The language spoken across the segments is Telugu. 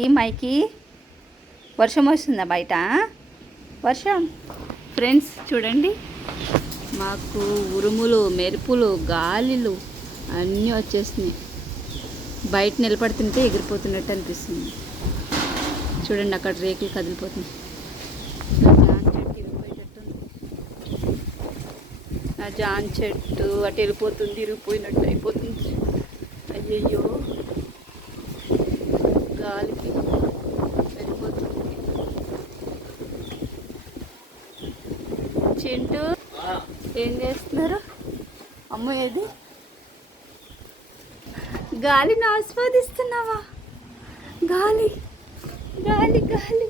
ఈ మైకి వర్షం వస్తుందా బయట? వర్షం. ఫ్రెండ్స్ చూడండి. మాకు ఉరుములు మెరుపులు గాలిలు అన్నీ వచ్చేసినాయి బయట నిలబడుతుంటే ఎగిరిపోతున్నట్టు అనిపిస్తుంది. చూడండి అక్కడ రేకులు కదిలిపోతున్నాయి. నా జాన్ చెట్టు ఇరిగిపోయినట్టుంది. జాన్ చెట్టు అటు వెళ్ళిపోతుంది ఇరిగిపోయినట్టు అయిపోతుంది. అయ్యయ్యో. గాలికి వెళ్ళిపోతుంది చింటూ ఏం చేస్తున్నారు? అమ్మ ఏది? గాలిని ఆస్వాదిస్తున్నావా? గాలి గాలి గాలి.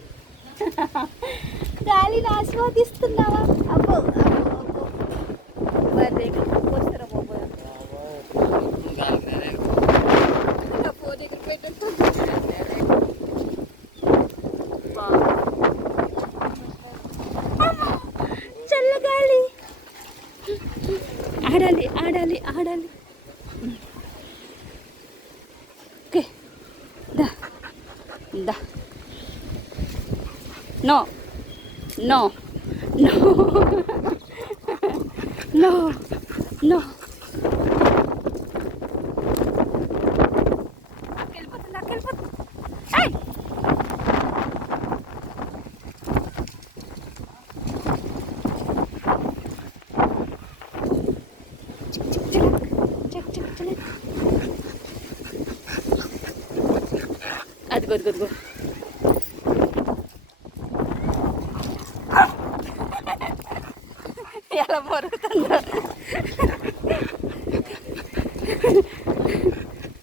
గాలిని ఆస్వాదిస్తున్నావా? అబ్బో అబ్బో అబ్బో దా no no no no no అదిగో అదిగో అదిగో ఎలా మొరుగుతుందో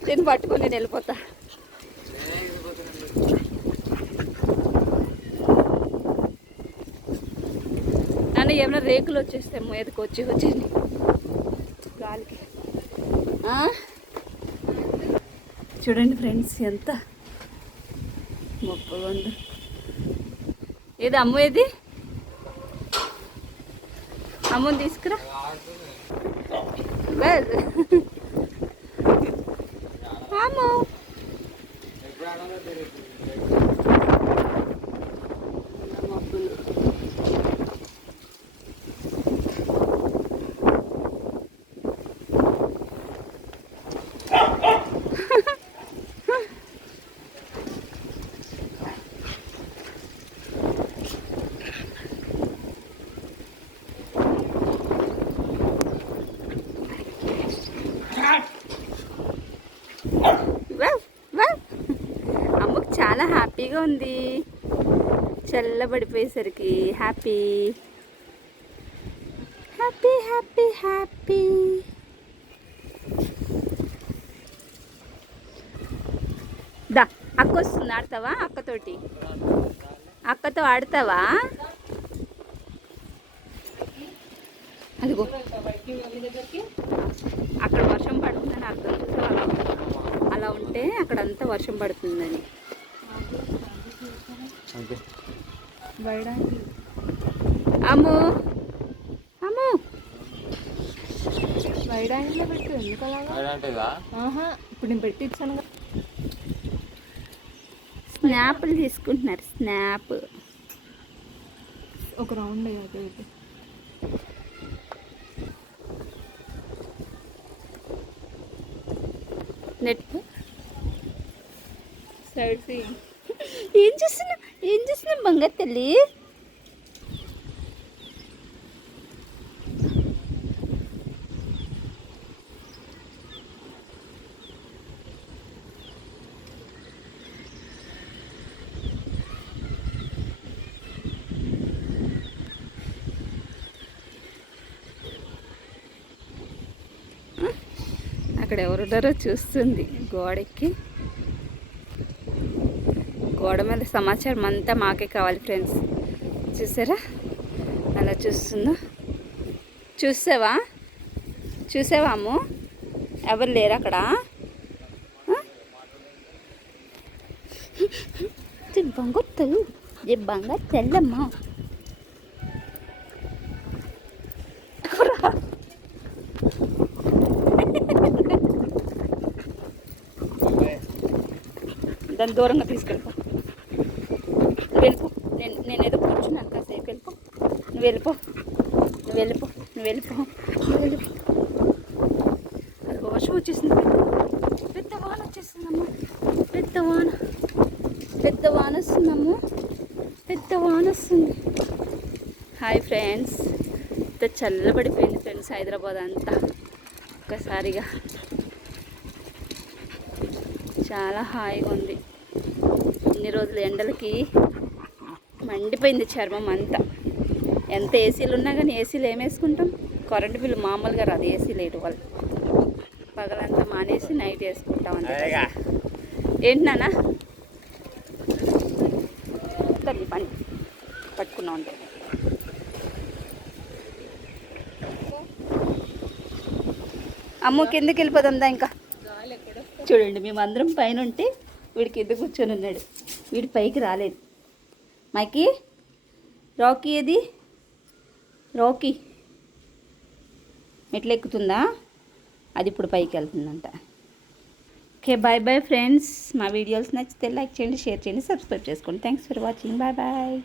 నేను పట్టుకొని నేను వెళ్ళిపోతా. నన్ను ఏమైనా రేకులు వచ్చేస్తాము మీదకి వచ్చి వచ్చి గాలికి. ఆ? చూడండి ఫ్రెండ్స్ ఎంత మొప్పగా ఉందో ఏది అమ్మ ఏది? అమ్మని తీసుకురా. అమ్ము. మబ్బులు హ్యాపీగా ఉంది చల్లబడిపోయేసరికి హ్యాపీ. Happy happy happy. దా అక్క వస్తుంది ఆడతావా అక్కతోటి? అక్కతో ఆడతావా? అదిగో. అక్కడ వర్షం పడుతుందని అర్థం చూసావా అలా అలా ఉంటే అక్కడంతా వర్షం పడుతుందని. అమ్ము. పెట్టు ఎందుకు ఆహా ఇప్పుడు నేను పెట్టించాను కదా. స్నాప్లు తీసుకుంటున్నారు స్నాప్. ఒక రౌండ్ ఇటు నెట్ సైడ్ ఏం చేస్తున్నా ఏం చేస్తున్నాం బంగారు తల్లి? అక్కడ ఎవరున్నారో చూస్తుంది గోడకి. గోడ మీద సమాచారం అంతా మాకే కావాలి ఫ్రెండ్స్ చూసారా? అలా చూస్తుందో చూసావా? చూసావా అమ్ము? ఎవరు లేరు అక్కడ? బంగారు ఇది బంగారు తెల్లమ్మా. దాన్ని దూరంగా తీసుకెళ్ళిపో నువ్వు వెళ్ళిపో నేను నేను ఏదో కూర్చున్నాను కాసేపు వెళ్ళిపో నువ్వు వెళ్ళిపో. నువ్వు వెళ్ళిపో. నువ్వు వెళ్ళిపో. నువ్వు వెళ్ళిపో. అది వర్షం వచ్చేసింది. పెద్ద వాన వచ్చేసిందమ్మా. పెద్ద వాన. పెద్ద వాన వస్తుందమ్మా. పెద్ద వాన వస్తుంది. హాయ్ ఫ్రెండ్స్ ఇంత చల్లబడిపోయింది ఫ్రెండ్స్ హైదరాబాద్ అంతా. ఒక్కసారిగా. చాలా హాయిగా ఉంది. ఇన్ని రోజులు ఎండలకి మండిపోయింది చర్మం అంతా. ఎంత ఏసీలు ఉన్నా కానీ ఏసీలు ఏం వేసుకుంటాం కరెంటు బిల్లు మామూలుగా రాదు ఏసీ లేటు వాళ్ళు. పగలంతా మానేసి నైట్ వేసుకుంటాం అంతే. ఏంటి నాన్న? తల్లి పని పట్టుకున్నాం అంటే అమ్మ కిందకి వెళ్ళిపోదాం దా ఇంకా? చూడండి మేము అందరం పైన ఉంటే వీడి కింద కూర్చొని ఉన్నాడు. వీడి పైకి రాలేదు. మైకి రాకీ ఏది? రోకి. మెట్లు ఎక్కుతుందా అది ఇప్పుడు పైకి వెళ్తుందంట ఓకే బాయ్ బాయ్ ఫ్రెండ్స్. మా వీడియోస్ నచ్చితే లైక్ చేయండి షేర్ చేయండి సబ్స్క్రైబ్ చేసుకోండి. Thanks for watching. Bye bye